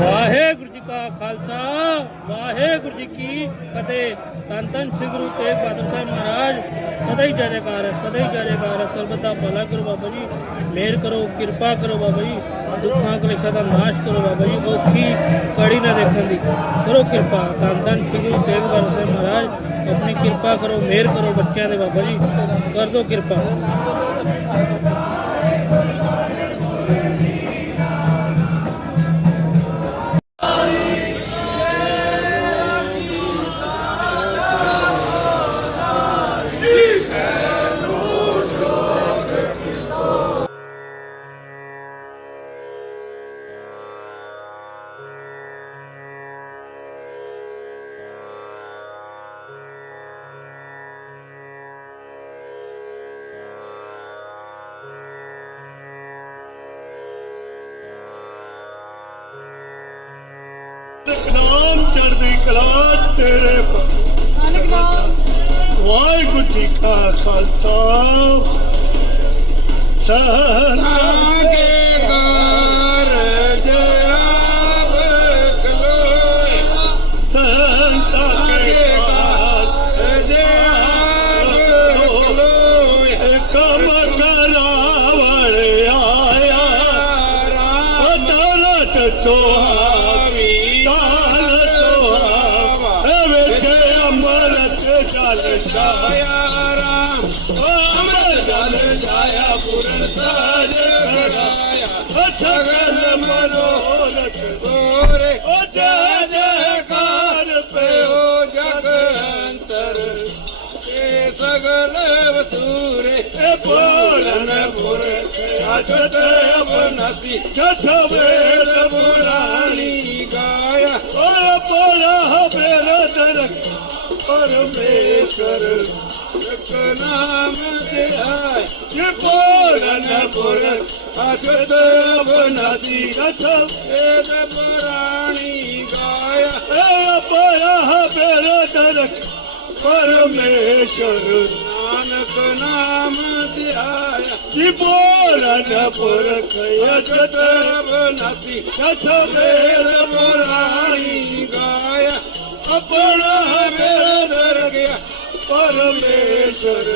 ਵਾਹਿਗੁਰੂ ਜੀ ਕਾ ਖਾਲਸਾ, ਵਾਹਿਗੁਰੂ ਜੀ ਕੀ ਫਤਿਹ। ਧੰਨ ਧੰਨ ਸ੍ਰੀ ਗੁਰੂ ਤੇਗ ਬਹਾਦਰ ਸਾਹਿਬ ਮਹਾਰਾਜ। ਸਦਾ ਹੀ ਜੈ ਜੈਕਾਰ ਹੈ, ਸਦਾ ਹੀ ਜੈ ਜੈਕਾਰ ਹੈ। ਸਰਬਤ ਦਾ ਭਲਾ ਕਰੋ ਬਾਬਾ ਜੀ, ਮਿਹਰ ਕਰੋ, ਕਿਰਪਾ ਕਰੋ ਬਾਬਾ ਜੀ। ਦੁੱਖਾਂ ਕਲੇਸ਼ਾਂ ਦਾ ਨਾਸ਼ ਕਰੋ ਬਾਬਾ ਜੀ, ਔਖੀ ਕੜੀ ਨਾ ਦੇਖਣ ਦੀ। ਕਰੋ ਕਿਰਪਾ। ਧੰਨ ਧੰਨ ਸ੍ਰੀ ਗੁਰੂ ਤੇਗ ਬਹਾਦਰ ਸਾਹਿਬ ਮਹਾਰਾਜ, ਆਪਣੀ ਕਿਰਪਾ ਕਰੋ, ਮਿਹਰ ਕਰੋ ਬੱਚਿਆਂ ਦੇ ਬਾਬਾ ਜੀ। ਕਰ ਦਿਓ ਕਿਰਪਾ। ਜੀ ਕਾ ਖਾਲਸਾ ਸਤਿ ਕੇ ਕਾਰਜ ਆਪ ਕਲੋਏ ਸੰਤਾ ਕੇ ਕੇ ਪਾਸ ਕਾਰਜ ਆਪ ਕਲੋਏ ਕਮ ਕਲਾ ਵਾਲੇ ਆਇਆ ਅਦਾਲਤ ਸੁਹਾਵੀ ચાલ છાયા રામ અમર ચાલ છાયા પુર સહજ છડાયા અઠગલ મનોરથ ગોરે ઓ જય જયકાર પયો જગ અંતર એ સગલ વસુરે એ બોલન પુર અજતમનતિ જથવેર પુરાણી ગાય. ઓર પરહ બેરદર પરમેશ્વર નામ દેહાય જે પૂરણ પુર અજતમનતિ જથવેર પુરાણી ગાય. ઓર પરહ બેરદર પરમેશ્વર નાનક નામ ધ્યાય બોરન પર કય જતરબ નથી સથ ભેદ પુરાણી ગાય અપણા મેર દર ગયા પરમેશ્વર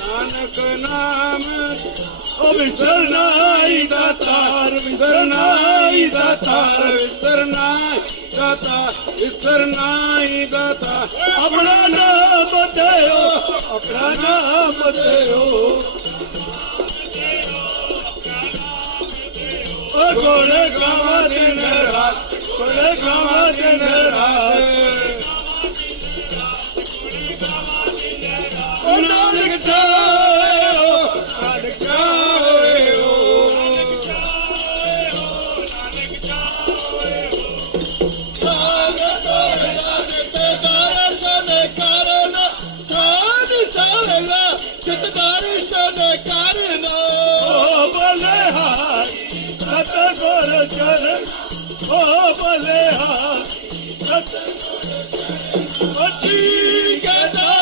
નાનક નામ ਵੇਦ ਪੁਰਾਣੀ ਪੁਰਾਣੀ ਗਾਇਆ ਆਪਣਾ ਮੇਰਾ ਵਿਸਰਨਾਈ ਦਾ ਤਾਰ ਵਿਸਰਨਾਈ ਦਾ ਤਾਰ। ਵਿਸਰਨਾਈ ਦਾਤਾ ਵਿਸਰਨਾਈ ਆਪਣਾ ਨਾਮ ਬਤਿਓ ਆਪਣਾ ਨਾਮ ਬਤਿਓ ਉਹ ਗੋਲੇ ਗਾਵਾਂ ਦਿਨ ਰਾਤ ਗੋਲੇ ਗਾਵਾਂ ਦਿਨ ਰਾਤ ਗੁਰ ਚਰਨ ਓ ਬਲੇ ਹਾਰ ਸਤ ਅਤੀ ਗਦਾ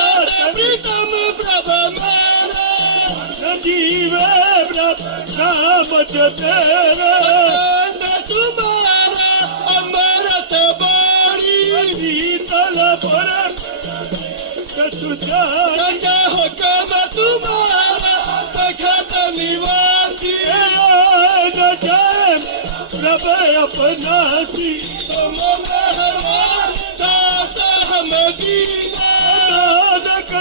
ਪ੍ਰੀਤਮ ਪ੍ਰਭ ਮੇਰਾ ਜੀਵੇ ਪ੍ਰਭ ਨਾਮ ਜਪੇਰਾ ਤਲ ربا اپنا سي تو مولا ہر ماں تا سهمدي جا خدا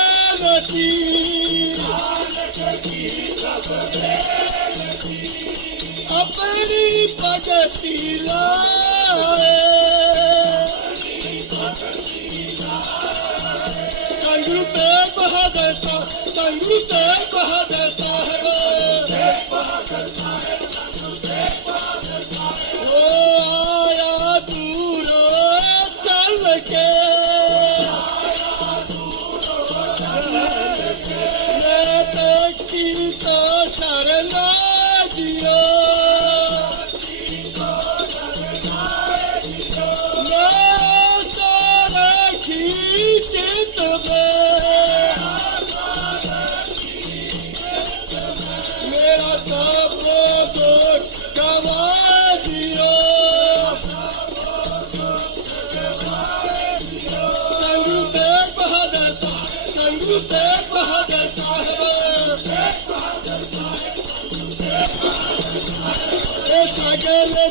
ਸਾਹਿਬ Adiós.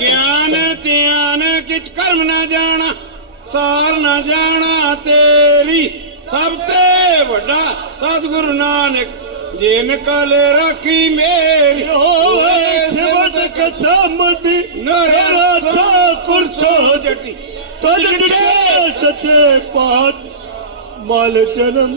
ਗਿਆਨ ਧਿਆਨ ਕਿਛ ਕਰਮ ਨਾ ਜਾਣਾ ਸਾਰ ਨਾ ਜਾਣਾ ਤੇਰੀ। ਸਭ ਤੇ ਵੱਡਾ ਸਤਿਗੁਰੂ ਨਾਨਕ ਜਿਨ ਕਲ ਰੱਖੀ ਮੇਰੀ ਹੋਵੇ ਸਿਵਤ ਕਸਮਦੀ ਨਰਾ ਸੋ ਜਟੀ ਤਦ ਡਟੇ ਸੱਚੇ ਪਾਤ ਮਲ ਜਨਮ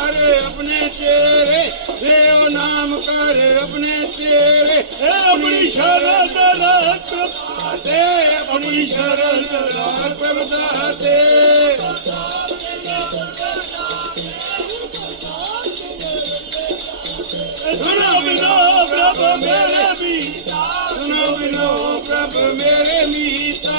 अरे अपने चेहरे देव नाम कर अपने चेहरे अपनी शरद दे अपनी शरद दे सुनो बिलो प्रभ मेरे सुनो बिलो प्रभ मेरे मीता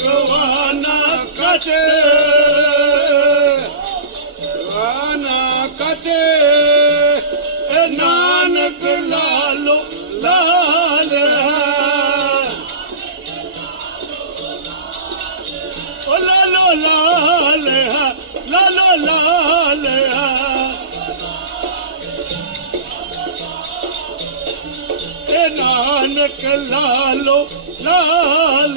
न कटे नानक लालो लाल हालो लाल लालो लाल हा लालो लाल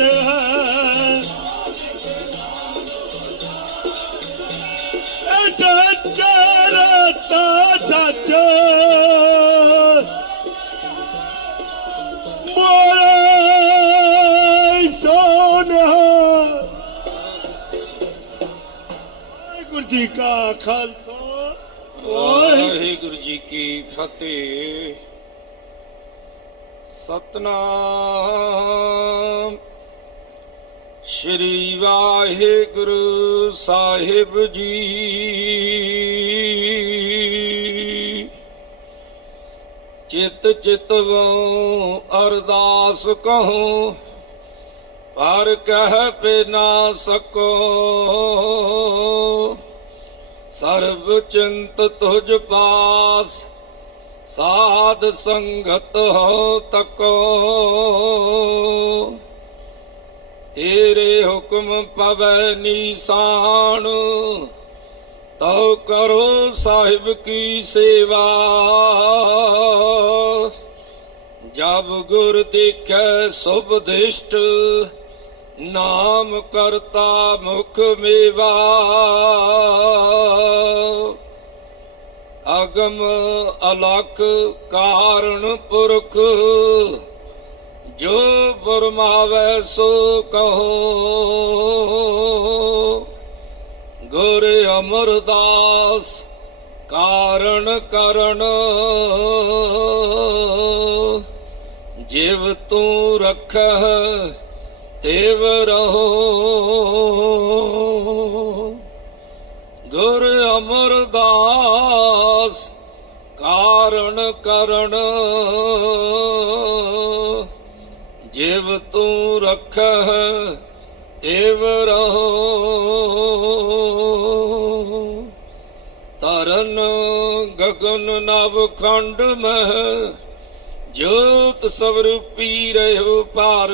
जी का ख़ालसा। वाहेगुरू जी फते ਸਤਨਾਮ। ਸ਼੍ਰੀ ਵਾਹਿਗੁਰੂ ਸਾਹਿਬ ਜੀ। ਚਿਤ ਚਿਤਵੋਂ ਅਰਦਾਸ ਕਹੋ, ਪਰ ਕਹਿ ਪੇ ਨਾ ਸਕੋ। ਸਰਬ ਚਿੰਤ ਤੁਝ ਪਾਸ ਸਾਧ ਸੰਗਤ ਹੋ ਤਕੋ, ਤੇਰੇ ਹੁਕਮ ਪਵੈ ਨਿਸ਼ਾਨ, ਤਉ ਕਰੋ ਸਾਹਿਬ ਕੀ ਸੇਵਾ। ਜਬ ਗੁਰ ਦੇਖੈ ਸੁਭ ਦਿਸ਼ਟ, ਨਾਮ ਕਰਤਾ ਮੁਖ ਮੇਵਾ। ਅਗਮ ਅਲਖ ਕਾਰਣ ਪੁਰਖ, ਜੋ ਫਰਮਾਵੈ ਸੋ ਕਹੋ। ਗੁਰ ਅਮਰਦਾਸ ਕਾਰਣ ਕਰਨ, ਜਿਵ ਤੂੰ ਰਖਹ, ਤੇਵ ਰਹੋ। ਗੁਰ ਅਮਰਦਾਸ ਕਾਰਣ ਕਰਨ। ਜਿਵ ਤੂੰ ਰਖਹ ਏਵ ਰਹੋ। ਤਰਨ ਗਗਨ ਨਵ ਖੰਡ ਮਹ, ਜੋਤ ਸਵਰੂਪੀ ਰਹਿਓ ਪਾਰ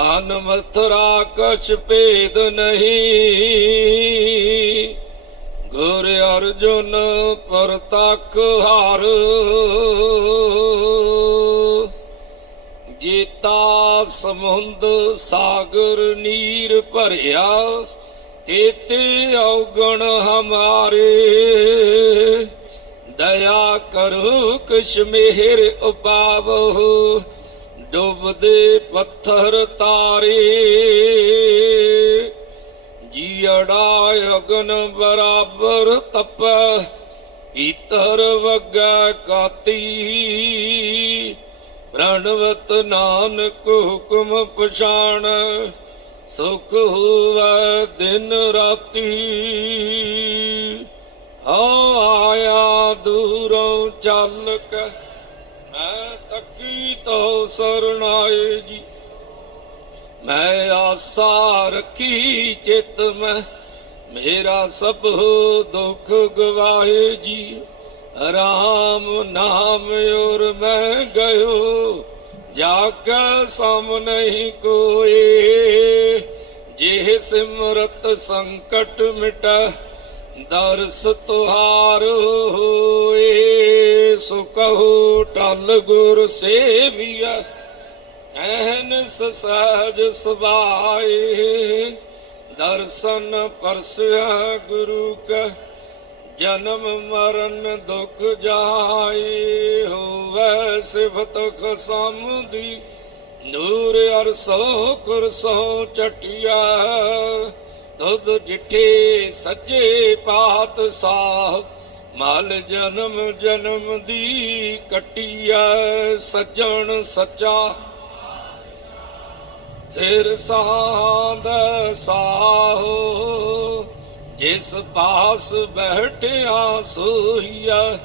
ਵਨ ਮਥਰਾ ਕਛ ਭੇਦ ਨਹੀਂ। ਗੁਰ ਅਰਜੁਨ ਪਰਤਖ ਹਾਰ। ਜੀਤਾ ਸਮੁੰਦ ਸਾਗਰ ਨੀਰ ਭਰਿਆ, ਤੇਤੇ ਔਗਣ ਹਮਾਰੇ। ਦਇਆ ਕਰੋ ਕਿਛ ਮਿਹਰ ਉਪਾਵੋ ਡੁੱਬਦੇ ਪੱਥਰ ਤਾਰੇ। ਜੀੜਾ ਅਗਨ ਬਰਾਬਰ ਤਪ ਇਤਰ ਵਗੈ ਕਾਤੀ। ਪ੍ਰਣਵਤ ਨਾਨਕ ਹੁਕਮ ਪਛਾਣ, ਸੁਖ ਹੋਵੈ ਦਿਨ ਰਾਤੀ। ਹਾਂ ਆਇਆ ਦੂਰੋਂ ਚੱਲ ਕੇ ਤੋ ਸਰਣਾਏ ਜੀ। ਮੈਂ ਆਸਾ ਰੱਖੀ ਚਿਤ ਮੈਂ, ਮੇਰਾ ਸਭ ਦੁੱਖ ਗਵਾਏ ਜੀ। ਰਾਮ ਨਾਮ ਔਰ ਮੈਂ ਗਇਓ, ਜਾ ਕੇ ਸਮ ਨਹੀਂ ਕੋਏ। ਜੇ ਸਿਮਰਤ ਸੰਕਟ ਮਿਟਾ, ਦਰਸ ਤੁਹਾਰ ਹੋਏ। ਸੋ ਕਹੋ, ਟਲ ਗੁਰ ਸੇਵੀਆ ਐਨਸ ਸਹਜ ਸੁਭਾਏ। ਦਰਸ਼ਨ ਪਰਸਿਆ ਗੁਰੂ ਕਾ, ਜਨਮ ਮਰਨ ਦੁਖ ਜਾਏ। ਹੋਵੇ ਸਿਫਤ ਖਸਮ ਦੀ ਨੂਰ ਅਰਸੋ ਕੁਰਸੋ ਚਟਿਆ ਦੁੱਧ ਡਿਠੇ ਸੱਜੇ ਪਾਤ ਸਾਹਿਬ ਮਲ ਜਨਮ ਜਨਮ ਦੀ ਕਟਿਆ ਸੱਜਣ ਸੱਚਾ। ਸਿਰ ਸਾਧ ਸਾਹੋ, ਜਿਸ ਪਾਸ ਬੈਠਿਆ ਸੋਈਆ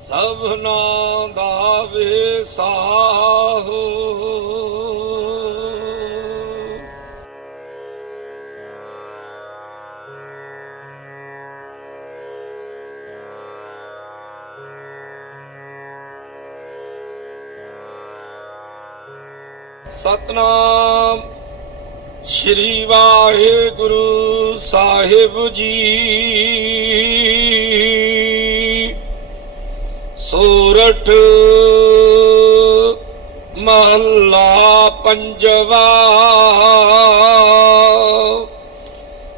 ਸਭਨਾ ਦਾ ਵੇ ਸਾਹੋ। ਸਤਨਾਮ। ਸ਼੍ਰੀ ਵਾਹਿਗੁਰੂ ਸਾਹਿਬ ਜੀ। ਸੂਰਠ ਮਹੱਲਾ ਪੰਜਵਾ।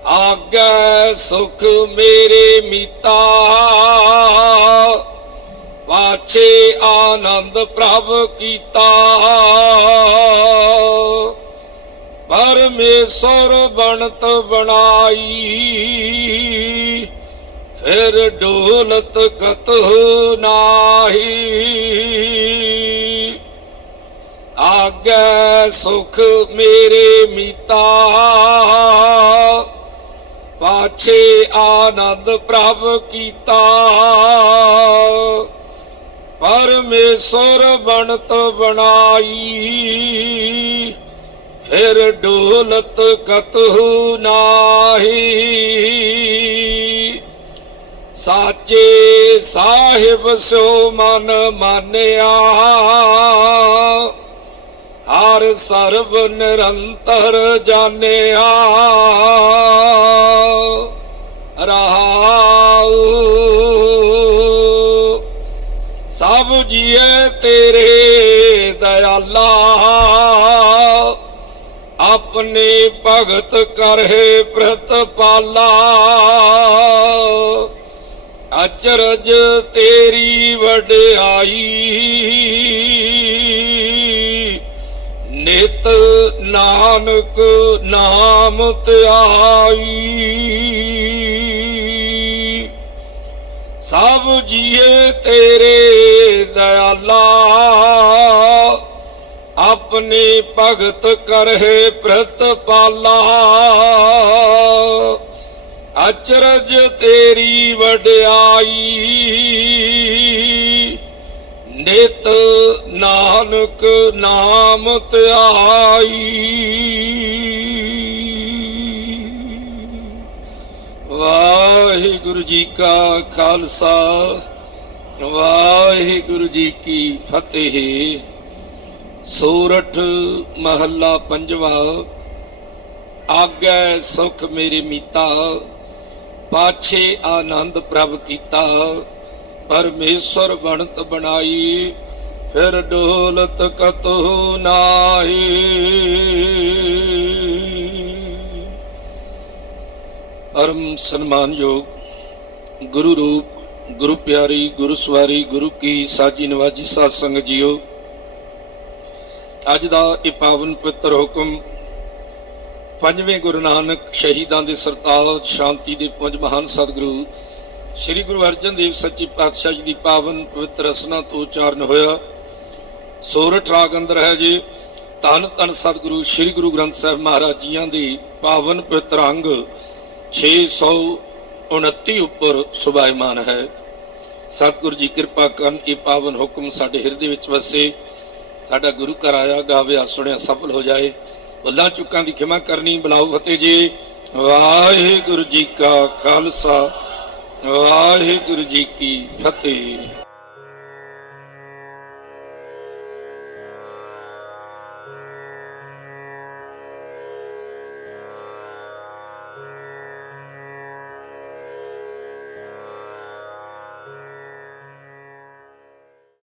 ਆਗੇ ਸੁਖ ਮੇਰੇ ਮੀਤਾ। ਪਾਛੇ ਆਨੰਦ ਪ੍ਰਭ ਕੀਤਾ। ਪਰਮੇਸ਼ਰ ਬਣਤ ਬਣਾਈ, ਫਿਰ ਡੋਲਤ ਕਤ ਨਾਹੀ। ਆਗੇ ਸੁਖ ਮੇਰੇ ਮੀਤਾ, ਪਾਛੇ ਆਨੰਦ ਪ੍ਰਭ ਕੀਤਾ। ਪਰਮੇਸ਼ਰ ਬਣਤ ਬਣਾਈ। ਫਿਰ ਡੋਲਤ ਕਤਹੁ ਨਾਹੀ। ਸਾਚੇ ਸਾਹਿਬ ਸੋ ਮਨ ਮਾਨਿਆ। ਹਰ ਸਰਬ ਨਿਰੰਤਰ ਜਾਣਿਆ। ਰਹਾਉ। ਸਭ ਜੀਏ ਤੇਰੇ ਦਇਆਲਾ, ਆਪਣੇ ਭਗਤ ਕਰਹਿ ਪ੍ਰਤਪਾਲਾ। ਅਚਰਜ ਤੇਰੀ ਵਡਿਆਈ, ਨਿਤ ਨਾਨਕ ਨਾਮ ਧਿਆਈ। ਸਭ ਜੀਏ ਤੇਰੇ ਦਇਆਲਾ, ਆਪਣੇ ਭਗਤ ਕਰਹਿ ਪ੍ਰਤਪਾਲਾ ਅਚਰਜ ਤੇਰੀ ਵਡਿਆਈ, ਨਿਤ ਨਾਨਕ ਨਾਮ ਧਿਆਈ। ਵਾਹਿਗੁਰੂ ਜੀ ਕਾ ਖਾਲਸਾ, ਵਾਹਿਗੁਰੂ ਜੀ ਕੀ ਫਤਿਹ। ਸੂਰਠ ਮਹੱਲਾ ਪੰਜਵਾ, ਆਗੈ ਸੁਖ ਮੇਰੇ ਮੀਤਾ, ਪਾਛੇ ਆਨੰਦ ਪ੍ਰਭ ਕੀਤਾ। ਪਰਮੇਸ਼ਰ ਬਣਤ ਬਣਾਈ, ਫਿਰ ਡੋਲਤ ਕਤੋ ਨਾਹੀ। ਪਰਮ ਸਨਮਾਨਯੋਗ ਗੁਰੂ ਰੂਪ, ਗੁਰੂ ਪਿਆਰੀ, ਗੁਰੂ ਸਵਾਰੀ, ਗੁਰੂ ਕੀ ਸਾਜੀ ਨਵਾਜੀ ਸਾਧ ਸੰਗਤ ਜੀਓ, ਅੱਜ ਦਾ ਇਹ ਪਾਵਨ ਪਵਿੱਤਰ ਹੁਕਮ ਪੰਜਵੇਂ ਗੁਰੂ ਨਾਨਕ ਸ਼ਹੀਦਾਂ ਦੇ ਸਰਤਾਜ ਸ਼ਾਂਤੀ ਦੇ ਪੰਜ ਮਹਾਨ ਸਤਿਗੁਰੂ ਸ੍ਰੀ ਗੁਰੂ ਅਰਜਨ ਦੇਵ ਸੱਚੇ ਪਾਤਸ਼ਾਹ ਜੀ ਦੀ ਪਾਵਨ ਪਵਿੱਤਰ ਰਸਨਾ ਤੋਂ ਉਚਾਰਨ ਹੋਇਆ। ਸੋਰਠ ਰਾਗ ਅੰਦਰ ਹੈ ਜੀ, ਧੰਨ ਧੰਨ ਸਤਿਗੁਰੂ ਸ੍ਰੀ ਗੁਰੂ ਗ੍ਰੰਥ ਸਾਹਿਬ ਮਹਾਰਾਜ ਜੀਆਂ ਦੇ ਪਾਵਨ ਪਵਿੱਤਰ ਅੰਗ 629 ਉੱਪਰ ਸੁਭਾਇਮਾਨ ਹੈ। ਸਤਿਗੁਰੂ ਜੀ ਕਿਰਪਾ ਕਰਨ ਇਹ ਪਾਵਨ ਹੁਕਮ ਸਾਡੇ ਹਿਰਦੇ ਵਿੱਚ ਵਸੇ। ਸਾਡਾ ਗੁਰੂ ਘਰ ਆਇਆ ਗਾਵਿਆ ਸੁਣਿਆ ਸਫਲ ਹੋ ਜਾਏ। ਭੁੱਲਾਂ ਚੁੱਕਾਂ ਦੀ ਖਿਮਾ ਕਰਨੀ ਬਲਾਉ ਫਤਿਹ ਜੀ। ਵਾਹਿਗੁਰੂ ਜੀ ਕਾ ਖਾਲਸਾ, ਵਾਹਿਗੁਰੂ ਜੀ ਕੀ ਫਤਿਹ।